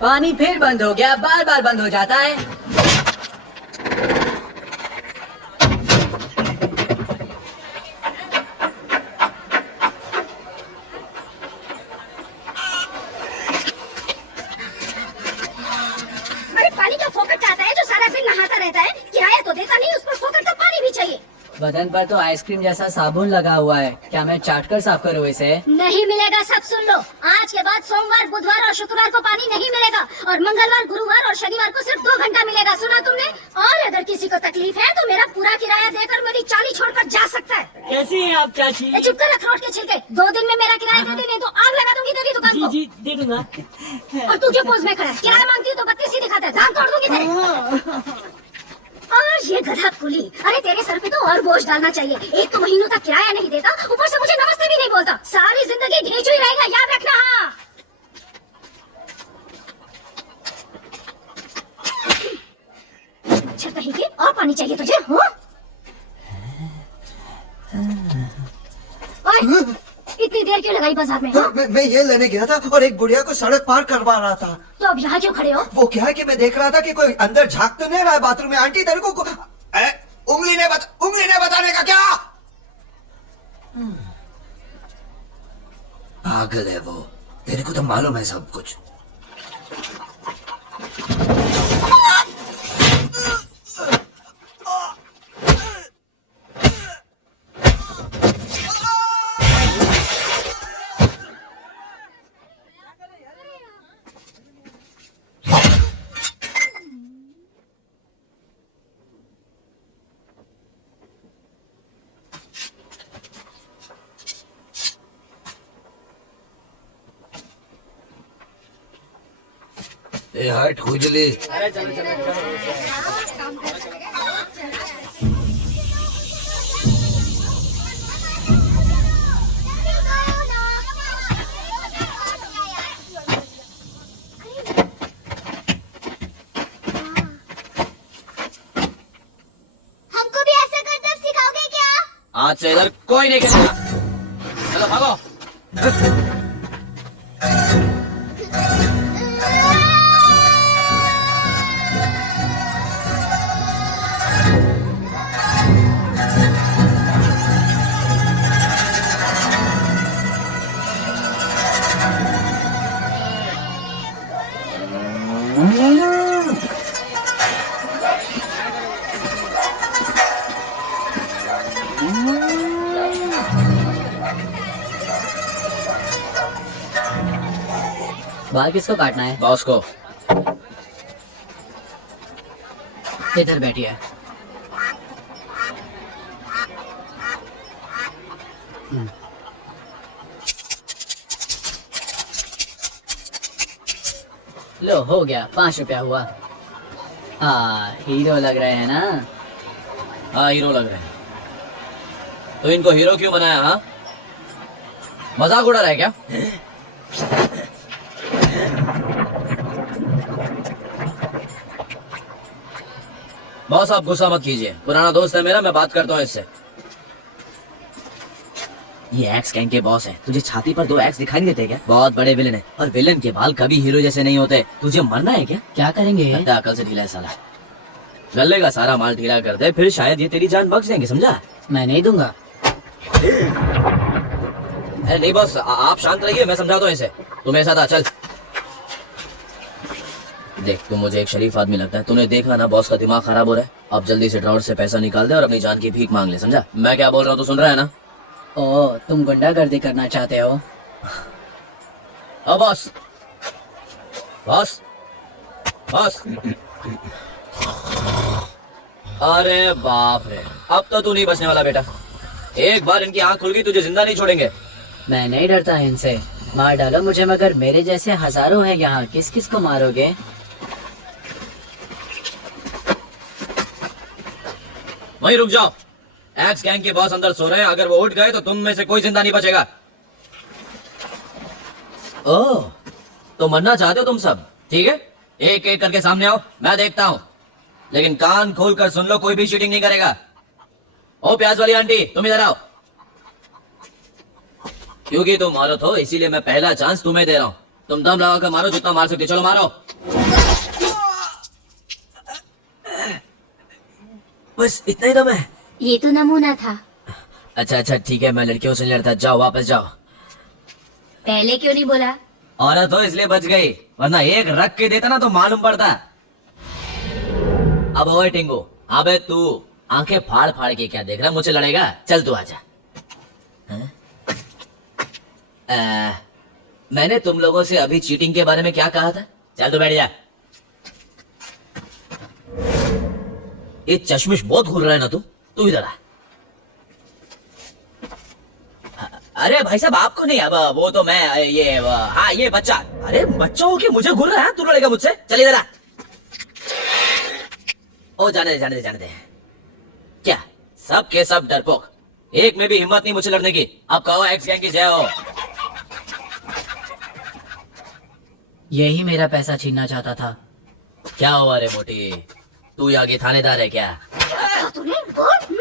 पानी फिर बंद हो गया, बार बार बंद हो जाता है। अरे पानी का फोकट आता है जो सारा दिन नहाता रहता है, किराया तो देता नहीं, उस पर फोकट का पानी भी चाहिए। बदन पर तो आइसक्रीम जैसा साबुन लगा हुआ है, क्या मैं चाट कर साफ करूँ इसे? नहीं मिलेगा, सब सुन लो। आज के बाद सोमवार, बुधवार और शुक्रवार को पानी नहीं मिलेगा और मंगलवार, गुरुवार और शनिवार को सिर्फ 2 घंटा मिलेगा। सुना तुमने? और अगर किसी को तकलीफ है तो मेरा पूरा किराया देकर मेरी चाली छोड़कर जा सकता है। कैसी हैं आप चाची? चुप कर, अखरोट के छिलके। 2 दिन में मेरा किराया दे दे, नहीं तो आग लगा दूंगी तेरी दुकान को। जी दे दूंगा। और तू जो पोज में खड़ा है, किराया मांगती है तो 32 ही दिखाता है, दाम तोड़ दूंगी तेरे। और ये गधा कुली, अरे तेरे सर पे तो और बोझ डालना चाहिए। एक तो महीनों तक किराया नहीं देता, ऊपर से मुझे नमस्ते भी नहीं बोलता। सारी जिंदगी ढींचू ही रहेगा, याद रखना। हाँ, अच्छा कहीं के और पानी चाहिए तुझे? हाँ? ओए, इतनी देर क्यों लगाई बाजार में? हाँ? मैं ये लेने गया था और एक बुढ़िया को सड़क पार करवा रहा था। तो अब यहाँ क्यों खड़े हो? वो क्या है कि मैं देख रहा था कि कोई अंदर झांक तो नहीं रहा है बाथरूम में। आंटी तेरे को उंगली ने बताने का क्या? पागल है वो, तेरे को तो मालूम है सब कुछ। ए हट खुजली। हमको भी ऐसा करना सिखाओगे क्या? आज से इधर कोई नहीं खेलेगा। चलो भागो। बाल किसको काटना है? बॉस को। इधर बैठिए। लो हो गया, 5 रुपया हुआ। हीरो लग रहे हैं ना? हाँ हीरो लग रहे हैं। तो इनको हीरो क्यों बनाया? हाँ, मजाक उड़ा रहा है क्या? बॉस आप गुस्सा मत कीजिए, पुराना दोस्त है मेरा, मैं बात करता हूँ इससे। ये एक्स गैंग के बॉस है। तुझे छाती पर 2 एक्स दिखाई नहीं देते क्या? बहुत बड़े विलन है और विलन के बाल कभी हीरो जैसे नहीं होते। तुझे मरना है क्या? क्या करेंगे ये? लगता है अकल से ढीला है साला। गले का सारा माल ढीला कर दे, फिर शायद ये तेरी जान बख्श देंगे, समझा? मैं नहीं दूंगा। नहीं बॉस आप शांत रहिए, मैं समझाता हूँ इसे। तू मेरे साथ आ, चल। देख तुम मुझे एक शरीफ आदमी लगता है, तूने देखा ना बॉस का दिमाग खराब हो रहा है। अब जल्दी से ड्रावर से पैसा निकाल दे और अपनी जान की भीख मांग ले, समझा? मैं क्या बोल रहा हूँ तू सुन रहा है ना? ओ, तुम गुंडागर्दी करना चाहते हो? Boss boss boss. अरे बाप रे, अब तो तू नहीं बचने वाला बेटा। एक बार इनकी आंख खुल गई तुझे जिंदा नहीं छोड़ेंगे। मैं नहीं डरता इनसे, मार डालो मुझे, मगर मेरे जैसे हजारों हैं यहाँ, किस किस को मारोगे? वहीं रुक जाओ। एक्स गैंग के बॉस अंदर सो रहे हैं, अगर वो उठ गए तो तुम में से कोई जिंदा नहीं बचेगा। ओह, तो मरना चाहते हो तुम सब? ठीक है, एक एक करके सामने आओ, मैं देखता हूँ। लेकिन कान खोल कर सुन लो, कोई भी चीटिंग नहीं करेगा। ओ प्याज वाली आंटी, तुम इधर आओ। क्योंकि तुम मारो तो इसीलिए मैं पहला चांस तुम्हें दे रहा हूँ। तुम दम लगा कर मारो, जितना मार सकते, चलो मारो। बस इतना ही दम है? ये तो नमूना था। अच्छा अच्छा ठीक है, मैं लड़कियों से नहीं लड़ता, जाओ वापस जाओ। पहले क्यों नहीं बोला? औरत हो इसलिए बच गई, वरना एक रख के देता ना तो मालूम पड़ता। अब ओए टिंगू, अबे तू आंखें फाड़ फाड़ के क्या देख रहा, मुझे लड़ेगा? चल तू आजा। हैं? मैंने तुम लोगों से अभी चीटिंग के बारे में क्या कहा था? चल तू बैठ जा। ये चश्मिश बहुत घूर रहा है ना तू इधर आ। अरे भाई साहब आपको नहीं, अब वो तो मैं हाँ ये बच्चा। अरे बच्चों की मुझे घूर रहा है, तू लड़ेगा मुझसे? चल इधर आ। ओ जाने दे। क्या सब के सब डरपोक, एक में भी हिम्मत नहीं मुझसे लड़ने की। अब कहो एक्स गैंग की जय हो। यही मेरा पैसा छीनना चाहता था। क्या हुआ रे मोटी, तू यहाँ की थानेदार है क्या? कहा तूने? बोल।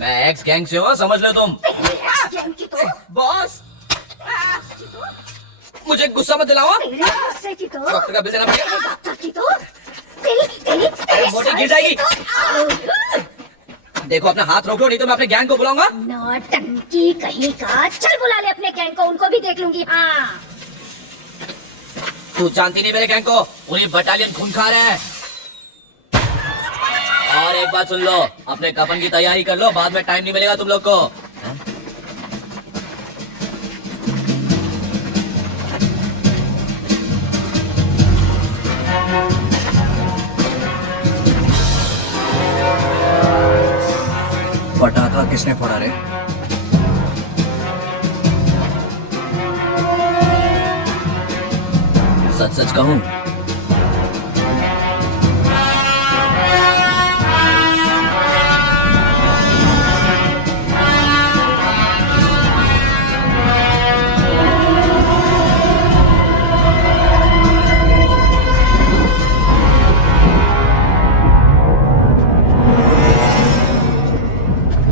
मैं एक्स गैंग से हूँ, समझ लो तुम। गैंग की तो, बॉस मुझे गुस्सा मत दिलाओ। तेरे गुस्से की तो, डॉक्टर का बिल देना पड़ेगा। डॉक्टर की तो, तेरी मोटी गिर जाएगी। देखो अपना हाथ रोक लो, नहीं तो मैं अपने गैंग को बुलाऊंगा। नौटंकी कहीं का। चल बुला ले अपने गैंग को, उनको भी देख लूंगी। हाँ तू जानती नहीं मेरे गैंग को, पूरी बटालियन खूंखार है। और एक बात सुन लो, अपने कफन की तैयारी कर लो, बाद में टाइम नहीं मिलेगा तुम लोग को। पटाखा किसने फोड़ा रे? सच सच कहूं,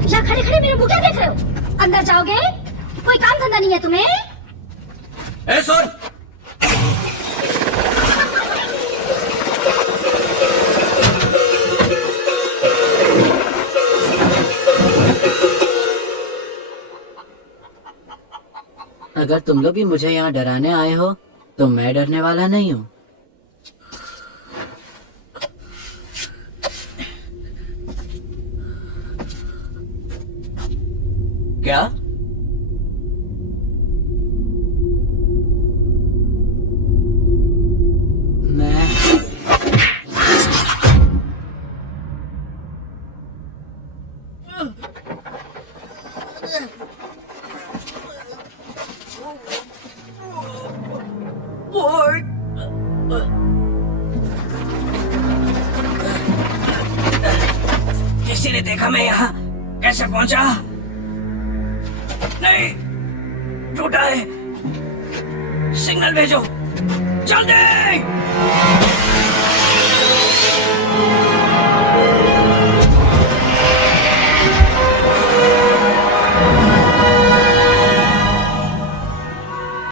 या खड़े खड़े मेरे मुंह क्या देख रहे हो? अंदर जाओगे? कोई काम धंधा नहीं है तुम्हें? ए सुन, अगर तुम लोग भी मुझे यहाँ डराने आए हो तो मैं डरने वाला नहीं हूँ। क्या? मैं किसी ने देखा मैं यहाँ कैसे पहुंचा? नहीं, टूटा है। सिग्नल भेजो जल्दी।